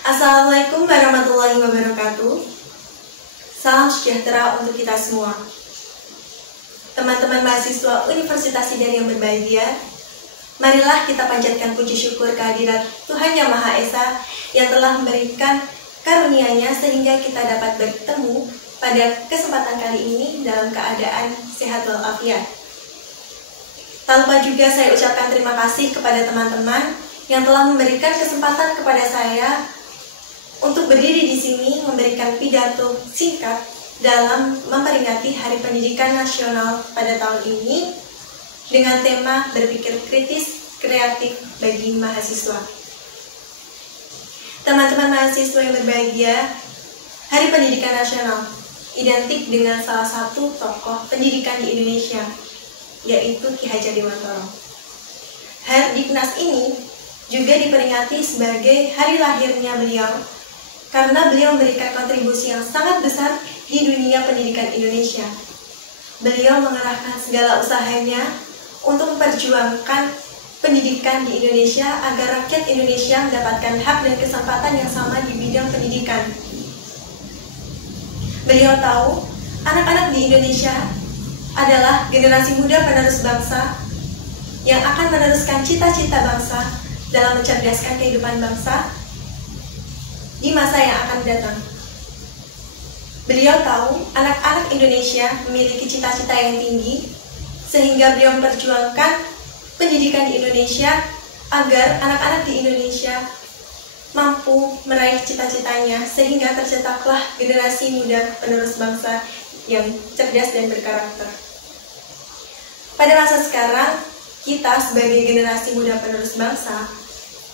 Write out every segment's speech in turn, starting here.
Assalamualaikum warahmatullahi wabarakatuh. Salam sejahtera untuk kita semua. Teman-teman mahasiswa Universitas Sidan yang berbahagia, marilah kita panjatkan puji syukur kehadirat Tuhan Yang Maha Esa yang telah memberikan karunia-Nya sehingga kita dapat bertemu pada kesempatan kali ini dalam keadaan sehat walafiat. Tak lupa juga saya ucapkan terima kasih kepada teman-teman yang telah memberikan kesempatan kepada saya untuk berdiri di sini memberikan pidato singkat dalam memperingati Hari Pendidikan Nasional pada tahun ini dengan tema berpikir kritis kreatif bagi mahasiswa. Teman-teman mahasiswa yang berbahagia, Hari Pendidikan Nasional identik dengan salah satu tokoh pendidikan di Indonesia, yaitu Ki Hajar Dewantara. Hardiknas ini juga diperingati sebagai hari lahirnya beliau karena beliau memberikan kontribusi yang sangat besar di dunia pendidikan Indonesia. Beliau mengerahkan segala usahanya untuk memperjuangkan pendidikan di Indonesia agar rakyat Indonesia mendapatkan hak dan kesempatan yang sama di bidang pendidikan. Beliau tahu anak-anak di Indonesia adalah generasi muda penerus bangsa yang akan meneruskan cita-cita bangsa dalam mencerdaskan kehidupan bangsa di masa yang akan datang. Beliau tahu anak-anak Indonesia memiliki cita-cita yang tinggi, sehingga beliau memperjuangkan pendidikan di Indonesia agar anak-anak di Indonesia mampu meraih cita-citanya, sehingga tercetaklah generasi muda penerus bangsa yang cerdas dan berkarakter. Pada masa sekarang, kita sebagai generasi muda penerus bangsa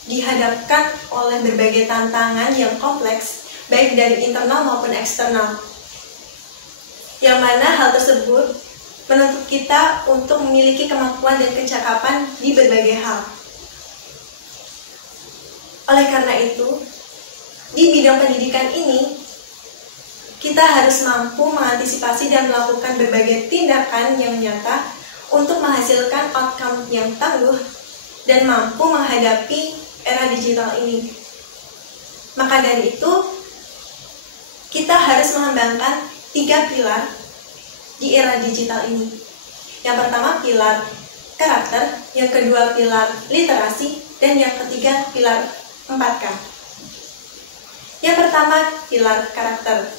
dihadapkan oleh berbagai tantangan yang kompleks, baik dari internal maupun eksternal. Yang mana hal tersebut menuntut kita untuk memiliki kemampuan dan kecakapan di berbagai hal. Oleh karena itu, di bidang pendidikan ini, kita harus mampu mengantisipasi dan melakukan berbagai tindakan yang nyata untuk menghasilkan outcome yang tangguh dan mampu menghadapi era digital ini. Maka dari itu, kita harus mengembangkan 3 pilar di era digital ini. Yang pertama, pilar karakter, yang kedua, pilar literasi, dan yang ketiga, pilar 4K. Yang pertama, pilar karakter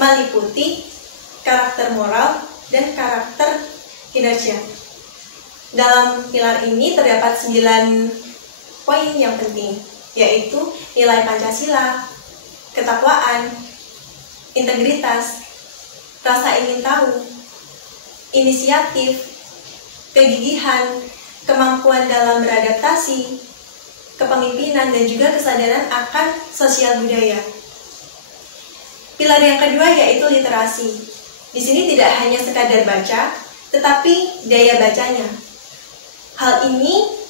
meliputi karakter moral dan karakter kinerja. Dalam pilar ini terdapat 9 poin yang penting, yaitu nilai Pancasila, ketakwaan, integritas, rasa ingin tahu, inisiatif, kegigihan, kemampuan dalam beradaptasi, kepemimpinan, dan juga kesadaran akan sosial budaya. Pilar yang kedua yaitu literasi. Di sini tidak hanya sekadar baca, tetapi daya bacanya. Hal ini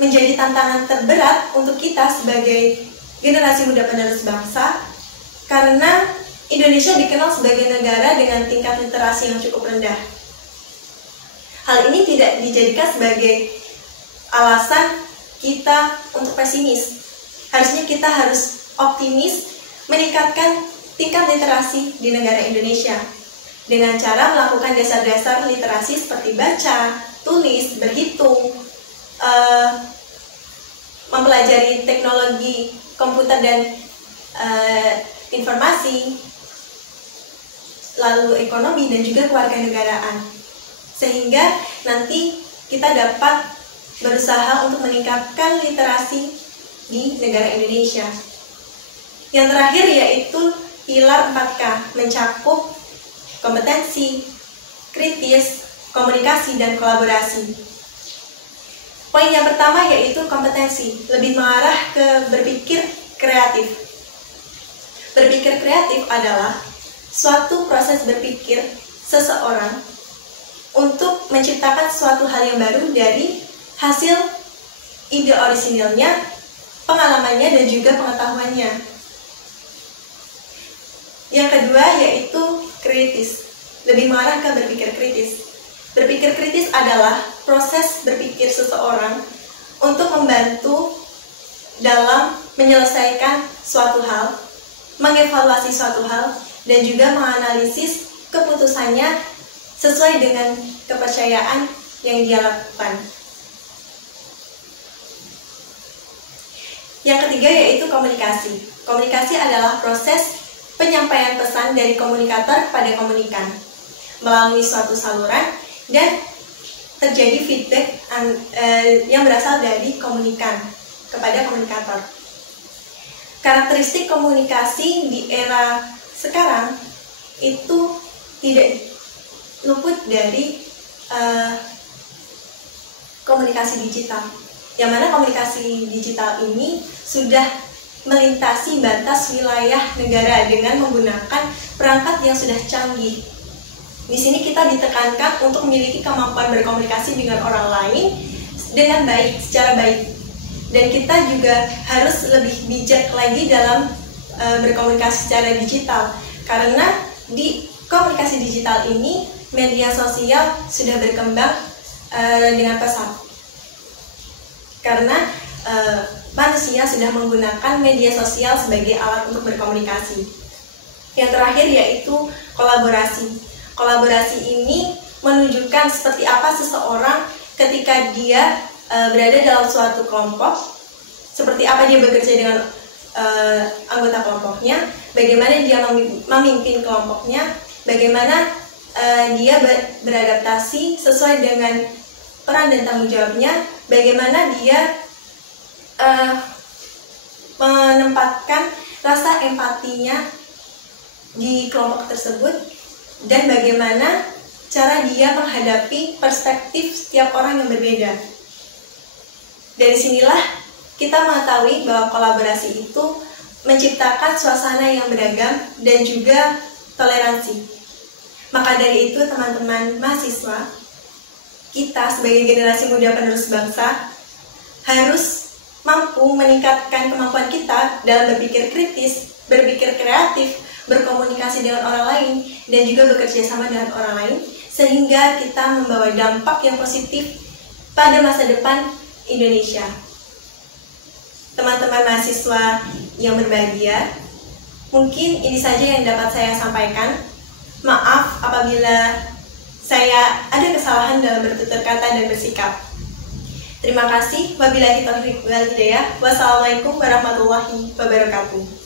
menjadi tantangan terberat untuk kita sebagai generasi muda penerus bangsa, karena Indonesia dikenal sebagai negara dengan tingkat literasi yang cukup rendah. Hal ini tidak dijadikan sebagai alasan kita untuk pesimis. Harusnya kita harus optimis meningkatkan tingkat literasi di negara Indonesia dengan cara melakukan dasar-dasar literasi seperti baca, tulis, berhitung, mempelajari teknologi komputer dan informasi, lalu ekonomi dan juga kewarganegaraan, sehingga nanti kita dapat berusaha untuk meningkatkan literasi di negara Indonesia. Yang terakhir yaitu pilar 4K, mencakup kompetensi, kritis, komunikasi, dan kolaborasi. Poin yang pertama yaitu kompetensi, lebih mengarah ke berpikir kreatif. Berpikir kreatif adalah suatu proses berpikir seseorang untuk menciptakan suatu hal yang baru dari hasil ide orisinilnya, pengalamannya, dan juga pengetahuannya. Yang kedua yaitu kritis, lebih mengarah ke berpikir kritis. Berpikir kritis adalah proses berpikir seseorang untuk membantu dalam menyelesaikan suatu hal, mengevaluasi suatu hal, dan juga menganalisis keputusannya sesuai dengan kepercayaan yang dia lakukan. Yang ketiga yaitu komunikasi. Komunikasi adalah proses penyampaian pesan dari komunikator kepada komunikan melalui suatu saluran dan terjadi feedback yang berasal dari komunikan kepada komunikator. Karakteristik komunikasi di era sekarang itu tidak luput dari komunikasi digital, yang mana komunikasi digital ini sudah melintasi batas wilayah negara dengan menggunakan perangkat yang sudah canggih. Di sini kita ditekankan untuk memiliki kemampuan berkomunikasi dengan orang lain dengan baik, secara baik. Dan kita juga harus lebih bijak lagi dalam berkomunikasi secara digital, karena di komunikasi digital ini media sosial sudah berkembang dengan pesat. Karena manusia sudah menggunakan media sosial sebagai alat untuk berkomunikasi. Yang terakhir yaitu kolaborasi. Kolaborasi ini menunjukkan seperti apa seseorang ketika dia berada dalam suatu kelompok, seperti apa dia bekerja dengan anggota kelompoknya, bagaimana dia memimpin kelompoknya, bagaimana dia beradaptasi sesuai dengan peran dan tanggung jawabnya, bagaimana dia menempatkan rasa empatinya di kelompok tersebut, dan bagaimana cara dia menghadapi perspektif setiap orang yang berbeda. Dari sinilah kita mengetahui bahwa kolaborasi itu menciptakan suasana yang beragam dan juga toleransi. Maka dari itu teman-teman mahasiswa, kita sebagai generasi muda penerus bangsa harus mampu meningkatkan kemampuan kita dalam berpikir kritis, berpikir kreatif, berkomunikasi dengan orang lain, dan juga bekerja sama dengan orang lain, sehingga kita membawa dampak yang positif pada masa depan Indonesia. Teman-teman mahasiswa yang berbahagia, mungkin ini saja yang dapat saya sampaikan. Maaf apabila saya ada kesalahan dalam bertutur kata dan bersikap. Terima kasih. Wabillahi taufiq wal hidayah. Wassalamualaikum warahmatullahi wabarakatuh.